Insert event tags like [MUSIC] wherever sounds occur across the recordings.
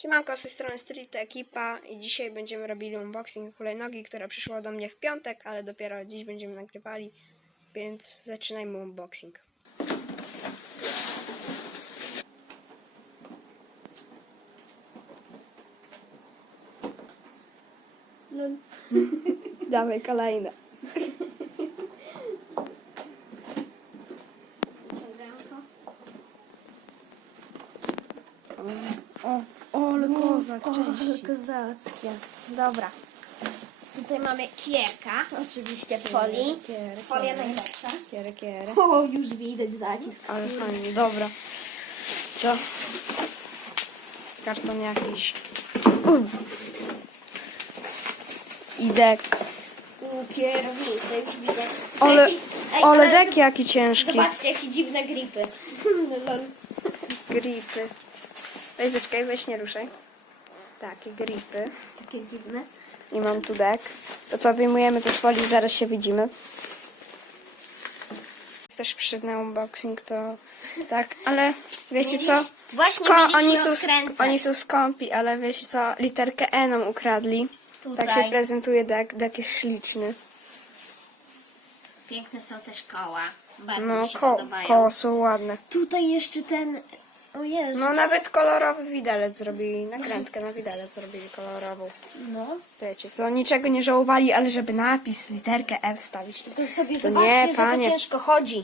Siemanko, z tej strony Street Ekipa i dzisiaj będziemy robili unboxing hulajnogi, która przyszła do mnie w piątek, ale dopiero dziś będziemy nagrywali, więc zaczynajmy unboxing. No, [LAUGHS] Dawaj kolejne. o, ale kozak, cześć. kozackie. Dobra. Tutaj mamy kierka, oczywiście w folii. Kierę, Folia kierę, najlepsza. kierę, kierę. O, już widać zacisk. Ale fajnie, dobra. Co? Karton jakiś. Idek. U kierownicy już widać. Ale, Jaki- Ej, ale dek jaki ciężki. Zobaczcie, jakie dziwne gripy. [LAUGHS] Lol. Gripy. Weź zaczekaj, weź nie ruszaj. Takie gripy. Takie dziwne. I mam tu dek. To co, wyjmujemy to z folii, zaraz się widzimy. Też przyszedł na unboxing, to tak, ale wiecie co? Właśnie Sko- oni, są, odkręcać. oni są skąpi, ale wiecie co? Literkę E nam ukradli. Tutaj. Tak się prezentuje dek. Dek jest śliczny. Piękne są też koła. Bardzo No, mi się ko- podobają. koło są ładne. Tutaj jeszcze ten... O Jezu. No nawet kolorowy widelec zrobili, nakrętkę na widelec zrobili kolorową. No. Wiecie, to niczego nie żałowali, ale żeby napis, literkę F wstawić, to, To sobie to zobaczcie, nie, że to panie. ciężko chodzi.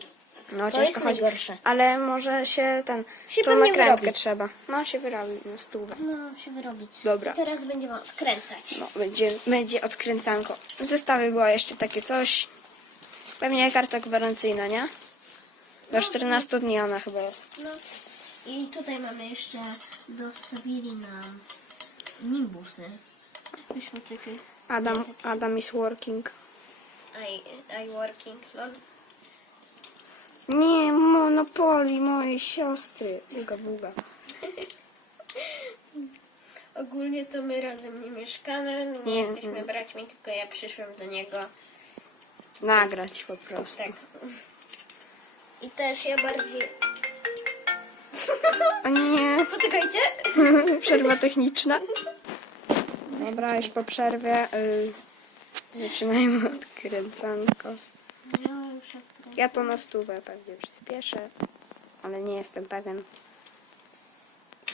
No To ciężko jest chodzi. najgorsze. Ale może się ten, Się tą pewnie nakrętkę wyrobi. trzeba. No się wyrobi na stówę. No, się wyrobi. Dobra. I teraz będziemy odkręcać. No, będzie, będzie odkręcanko. W zestawie było jeszcze takie coś. Pewnie karta gwarancyjna, nie? Do 14 dni ona chyba jest. No. I tutaj mamy jeszcze, dostawili nam nimbusy. Weźmy czekaj. Adam, Adam is working. I, I working log. Nie, Monopoly mojej siostry. Buga, buga. [LAUGHS] Ogólnie to my razem nie mieszkamy, nie jesteśmy braćmi, tylko ja przyszłam do niego. Nagrać po prostu. Tak. I też ja bardziej... O nie, Poczekajcie. [LAUGHS] przerwa techniczna. Dobra, już po przerwie. Y, zaczynajmy odkręcanko. No, już odkręcam. Ja to na stówę pewnie przyspieszę, ale nie jestem pewien.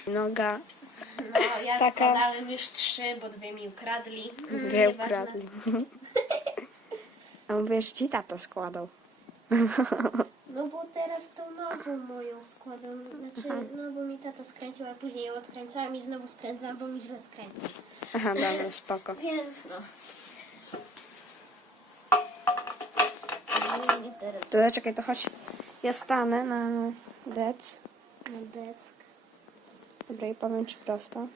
Noga, No, ja Taka- składałem już trzy, bo dwie mi ukradli. Mm, dwie nieważne. ukradli. [LAUGHS] A mówisz, ci tato składał. No bo teraz tą nową moją składam. Znaczy, no bo mi tata skręcił, a później ją odkręcałam i znowu skręcałam, bo mi źle skręcił. Aha, dobra, spoko. Więc no. No i teraz To czekaj, to chodź. Ja stanę na dec. na deck. Dobra, i pamięć prosta.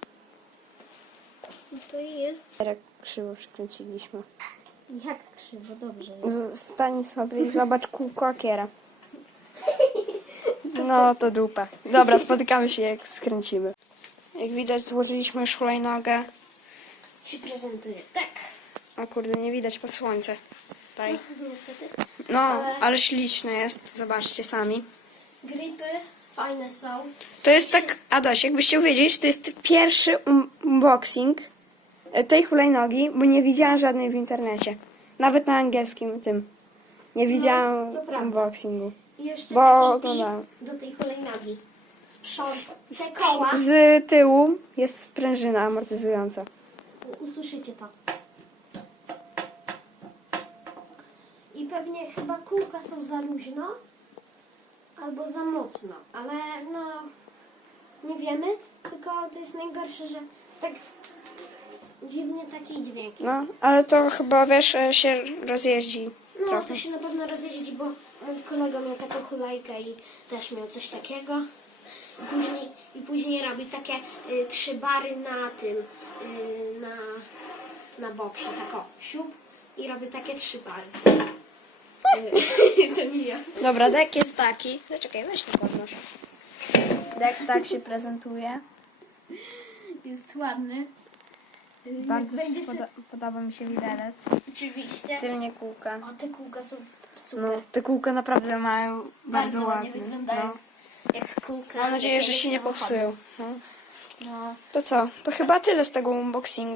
No to jest. Teraz krzywo przykręciliśmy. Jak krzywo, dobrze jest. Z- Stań sobie i zobacz kółko akiera. No to dupa. Dobra, spotykamy się jak skręcimy. Jak widać złożyliśmy już hulajnogę. Się prezentuje. Tak. O kurde, nie widać pod słońce. Tutaj. Niestety. No, Ale- ale śliczne jest. Zobaczcie sami. Gripy fajne są. To jest tak, Adaś, jakbyście wiedzieć, to jest pierwszy un- unboxing tej hulajnogi, bo nie widziałam żadnej w internecie. Nawet na angielskim tym. Nie widziałam to prawda. unboxingu. Jeszcze Bo do tej hulajnogi. Z przodu. Te koła. Z tyłu jest sprężyna amortyzująca. Usłyszycie to. I pewnie chyba kółka są za luźno albo za mocno, ale no nie wiemy, tylko to jest najgorsze, że tak dziwnie taki dźwięk No, jest. ale to chyba, wiesz, e, się rozjeździ No, trochę. to się na pewno rozjeździ, bo mój kolega miał taką hulajkę i też miał coś takiego. I później, i później robi takie y, trzy bary na tym, y, na, na boksie, tak o, siup i robi takie trzy bary. Y, to nie ja. Dobra, dek jest taki. Zaczekaj, weź nie podnosz. Dek tak się prezentuje. Jest ładny. Y, Bardzo będzie się się- poda- podoba mi się widelec. Oczywiście. Tylnie kółka. O, te kółka są super. No, te kółka naprawdę mają bardzo, Bardzo ładnie ładne. wyglądają. No. Jak kółka. Mam nadzieję, że się nie popsują. No. No. To co? To chyba tyle z tego unboxingu.